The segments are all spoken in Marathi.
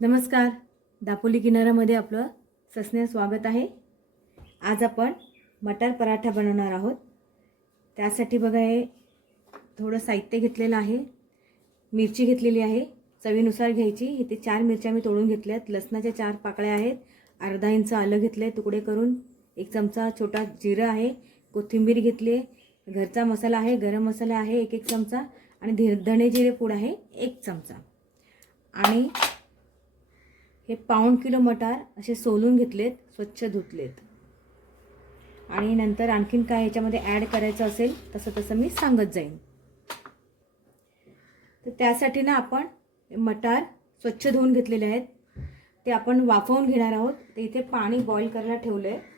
नमस्कार. दापोली किनाऱ्यामध्ये आपलं ससने स्वागत आहे. आज आपण मटार पराठा बनवणार आहोत. त्यासाठी बघा हे थोडं साहित्य घेतलेलं आहे. मिरची घेतलेली आहे. चवीनुसार घ्यायची. इथे चार मिरच्या मी तोडून घेतल्यात. लसणाच्या चार पाकळ्या आहेत. अर्धा इंच आलं घेतलं तुकडे करून एक चमचा छोटा जिरं आहे. कोथिंबीर घेतली आहे. घरचा मसाला आहे. गरम मसाला आहे. एक एक चमचा. आणि धीर धणे जिरे पूड आहे. एक चमचा. आणि हे पाऊण किलो मटार असे सोलून घेतलेत स्वच्छ धुतलेत. आणि नंतर आणखीन काय ह्याच्यामध्ये ॲड करायचं असेल तसं तसं मी सांगत जाईन. तर त्यासाठी ना आपण मटार स्वच्छ धुवून घेतलेले आहेत. ते आपण वाफवून घेणार आहोत. ते इथे पाणी बॉईल करायला ठेवलं आहे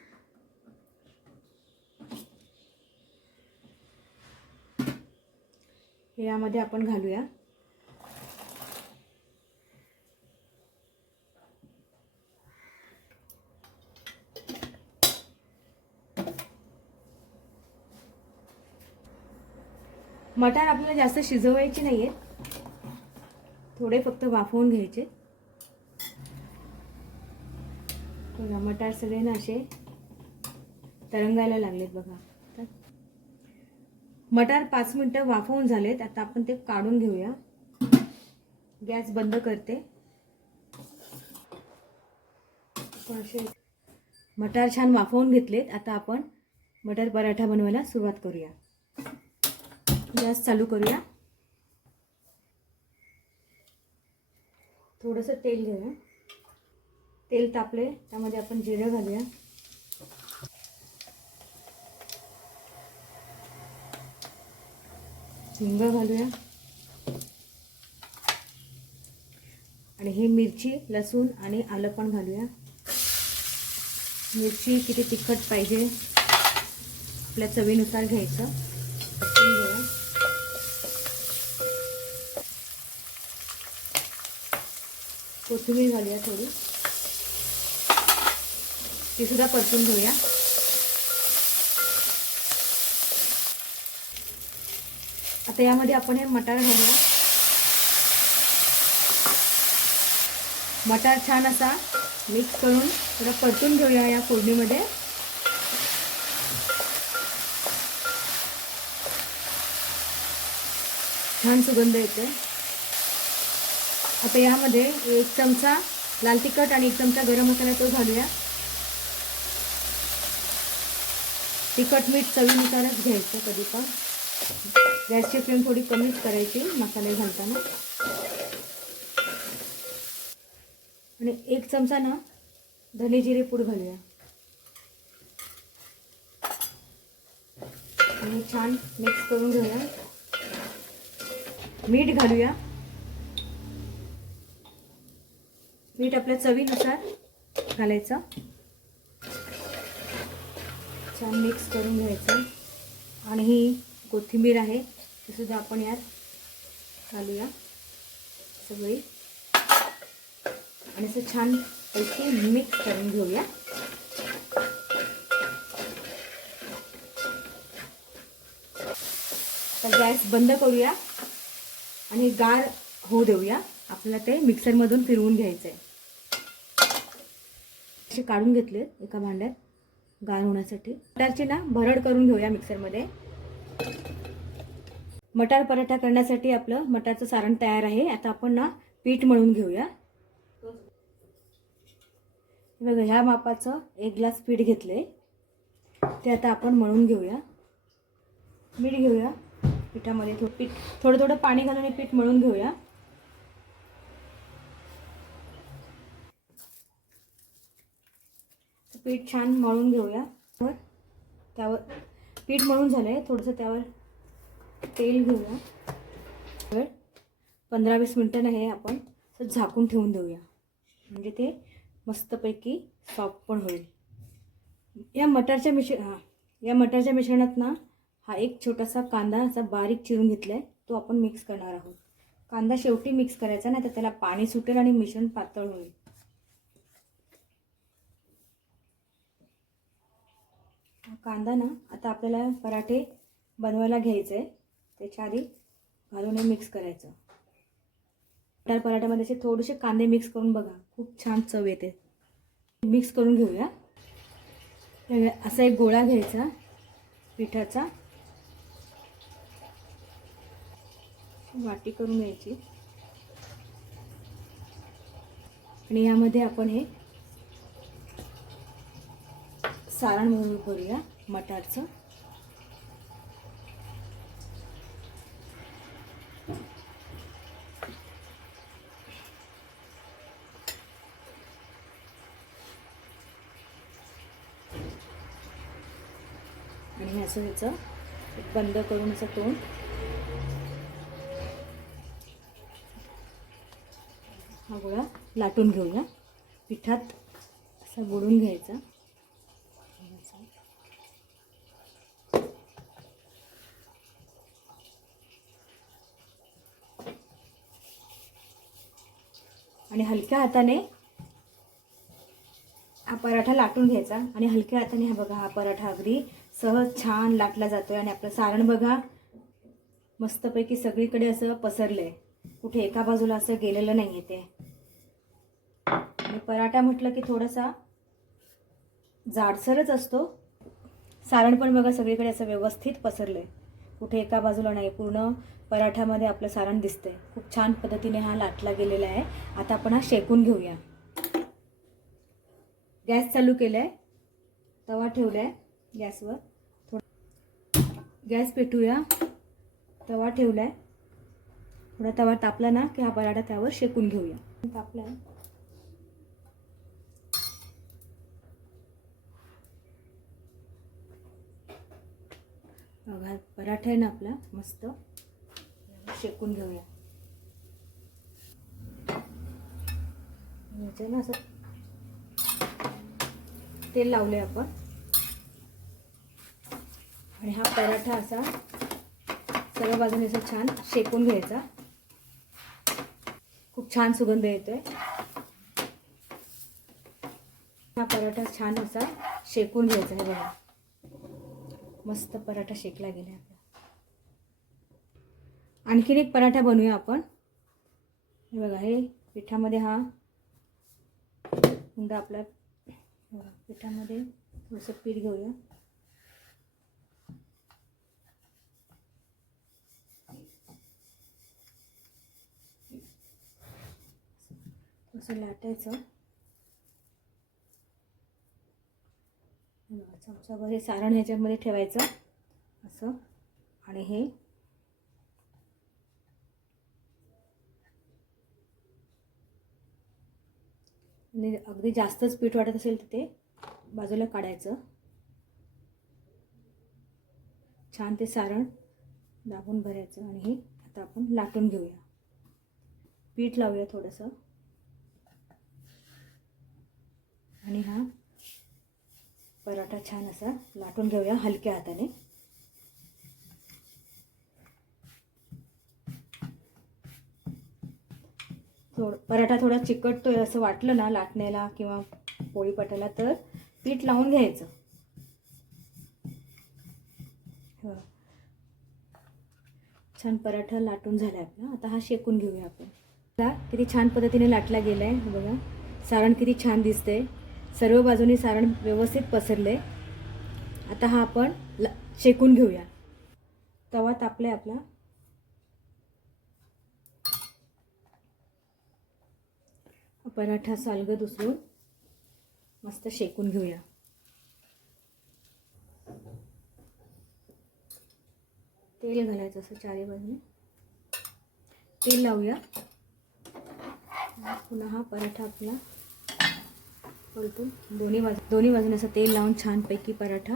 यामध्ये आपण घालूया. मटार आपल्याला जास्त शिजवायचे नाही आहेत थोडे फक्त वाफवून घ्यायचे. बघा मटार सगळे ना असे तरंगायला लागलेत बघा. तर मटार पाच मिनटं वाफवून झालेत. आता आपण ते काढून घेऊया. गॅस बंद करते. असे मटार छान वाफवून घेतलेत. आता आपण मटार पराठा बनवायला सुरुवात करूया. गॅस चालू करूया. थोडंसं तेल घेऊया. तेल तापले त्यामध्ये आपण जिरं घालूया. हिंग घालूया. आणि ही मिरची लसूण आणि आलं पण घालूया. मिरची किती तिखट पाहिजे आपल्या चवीनुसार घ्यायचं. कोथिंबीर घालूया थोडी. ती सुद्धा परतून घेऊया. आता यामध्ये आपण हे मटार घालूया. मटार छान असा मिक्स करून थोडा परतून घेऊया या फोडणीमध्ये. छान सुगंध येते आता यामध्ये एक चमचा लाल तिखट आणि एक चमचा गरम मसाला तो घालूया. तिखट मीठ चवीनुसारच घ्यायचं कधी पण. गॅसची फ्लेम थोडी कमीच करायची मसाले घालताना. आणि एक चमचा ना धने जिरे पूड घालूया. आणि छान मिक्स करून घेऊया. मीठ घालूया. मीठ आपल्या चवीनुसार घालायचं. छान मिक्स करून घ्यायचं. आणि ही कोथिंबीर आहे ती सुद्धा आपण यात घालूया. सगळी. आणि असं छान पैकी मिक्स करून घेऊया. तर गॅस बंद करूया. आणि गार होऊ देऊया. आपल्याला ते मिक्सरमधून फिरवून घ्यायचं आहे असे काढून घेतले एका भांड्यात गार होण्यासाठी. मटारची ना भरड करून घेऊया मिक्सरमध्ये. मटार पराठा करण्यासाठी आपलं मटारचं सारण तयार आहे. आता आपण ना पीठ मळून घेऊया. बघा ह्या मापाचं एक ग्लास पीठ घेतले. ते आता आपण मळून घेऊया. मीठ घेऊया. पिठामध्ये थो पीठ थोडं थोडं पाणी घालून हे पीठ मळून घेऊया. पीठ छान मळून घेऊया. त्यावर त्यावर पीठ मळून झालं आहे थोडंसं त्यावर तेल घेऊया. पंधरा वीस मिनटं हे आपण झाकून ठेवून देऊया. म्हणजे ते मस्तपैकी सॉफ्ट पण होईल. या मटारच्या मिश्र हां या मटारच्या मिश्रणात ना हा एक छोटासा कांदा असा बारीक चिरून घेतला आहे तो आपण मिक्स करणार आहोत. कांदा शेवटी मिक्स करायचा नाही तर त्याला पाणी सुटेल आणि मिश्रण पातळ होईल. कांदा ना आता आपल्याला पराठे बनवायला घ्यायचे आहे त्याच्या आधी घालून हे मिक्स करायचं. मटार पराठ्यामध्ये असे थोडेसे कांदे मिक्स करून बघा. खूप छान चव येते. मिक्स करून घेऊया. असा एक गोळा घ्यायचा पिठाचा. वाटी करून घ्यायची. आणि यामध्ये आपण हे सारण म्हणून करूया. मटारचं. आणि असं ह्याचं बंद करून असं तोंड. हा गोळा लाटून घेऊया. पिठात असा बुडून घ्यायचा. आणि हलक्या हाताने हा पराठा लाटून घ्यायचा. आणि हलक्या हाताने हा बघा हा पराठा अगदी सहज छान लाटला जातोय आणि आपलं सारण बघा मस्तपैकी सगळीकडे असं पसरलं आहे कुठे एका बाजूला असं गेलेलं नाही आहे ते. आणि पराठा म्हटलं की थोडासा जाडसरच असतो. सारण पण बघा सगळीकडे असं व्यवस्थित पसरलं आहे कुठे एका बाजूला नाही पूर्ण पराठ्यामध्ये आपलं सारण दिसतंय. खूप छान पद्धतीने हा लाटला गेलेला आहे. आता आपण हा शेकून घेऊया. गॅस चालू केला आहे तवा ठेवला आहे गॅसवर. थोडा गॅस पेटूया. तवा ठेवला आहे थोडा तवा तापला ना की हा पराठा त्यावर शेकून घेऊया. तापला. आहे बघा पराठा आहे ना आपला मस्त. शेकून घेऊया. याचं ना असं तेल लावले आपण. आणि हा पराठा असा सर्व बाजूने असं छान शेकून घ्यायचा. खूप छान सुगंध येतोय. हा पराठा छान असा शेकून घ्यायचा आहे बघा. मस्त पराठा शेकला गेला आपला. आणखीन एक पराठा बनवूया आपण. हे बघा हे पिठामध्ये हा हुंडा आपला. पिठामध्ये थोडंसं पीठ घेऊया. थोडंसं लाटायचं हे बघा, चमचाभर हे सारण ह्याच्यामध्ये ठेवायचं. असं. आणि हे आणि अगदी जास्तच पीठ वाटत असेल तर ते बाजूला काढायचं. छान ते सारण दाबून भरायचं आणि हे आता आपण लाटून घेऊया. पीठ लावूया थोडंसं आणि हा पराठा छान असा लाटून घेऊया हलक्या हाताने. थोड पराठा थोडा चिकटतोय असं वाटलं ना लाटण्याला किंवा पोळीपाटाला तर पीठ लावून घ्यायचं. हो. छान पराठा लाटून झाला आपला. आता हा शेकून घेऊया आपण. किती छान पद्धतीने लाटला गेला आहे बघा. सारण किती छान दिसतंय. सर्व बाजूनी सारण व्यवस्थित पसरले. आता हा आपण ल शेकून घेऊया. तवा तापलाय आपला. पराठा सालगत उचलून मस्त शेकून घेऊया. तेल घालायचं असं चारी बाजूने. तेल लावूया. पुन्हा हा पराठा आपला परतून दोन्ही बाजू दोन्ही बाजूने असं तेल लावून छानपैकी पराठा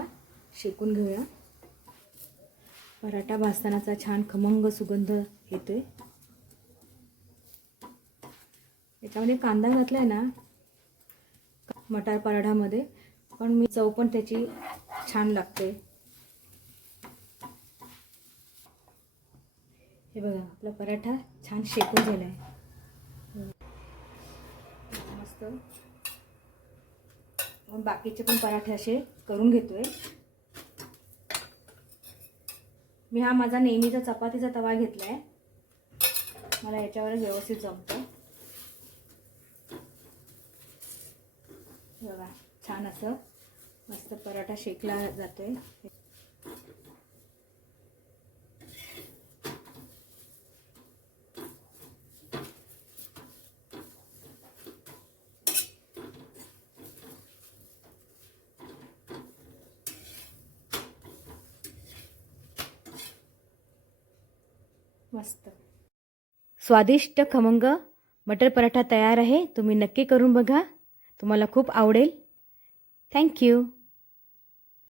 शेकून घेऊया. पराठा भाजतानाचा छान खमंग सुगंध येतोय. याच्यामध्ये कांदा घातलाय ना मटार पराठामध्ये पण मी चव पण त्याची छान लागते. हे बघा आपला पराठा छान शेकून झाला आहे मस्त. मग बाकीचे पण पराठे असे करून घेतो आहे मी हा माझा नेहमीचा चपातीचा तवा घेतला आहे मला याच्यावरच व्यवस्थित जमतं. बघा छान असं मस्त पराठा शेकला जातो आहे मस्त. स्वादिष्ट खमंग मटर पराठा तयार आहे तुम्ही नक्की करून बघा. तुम्हाला खूप आवडेल. थँक्यू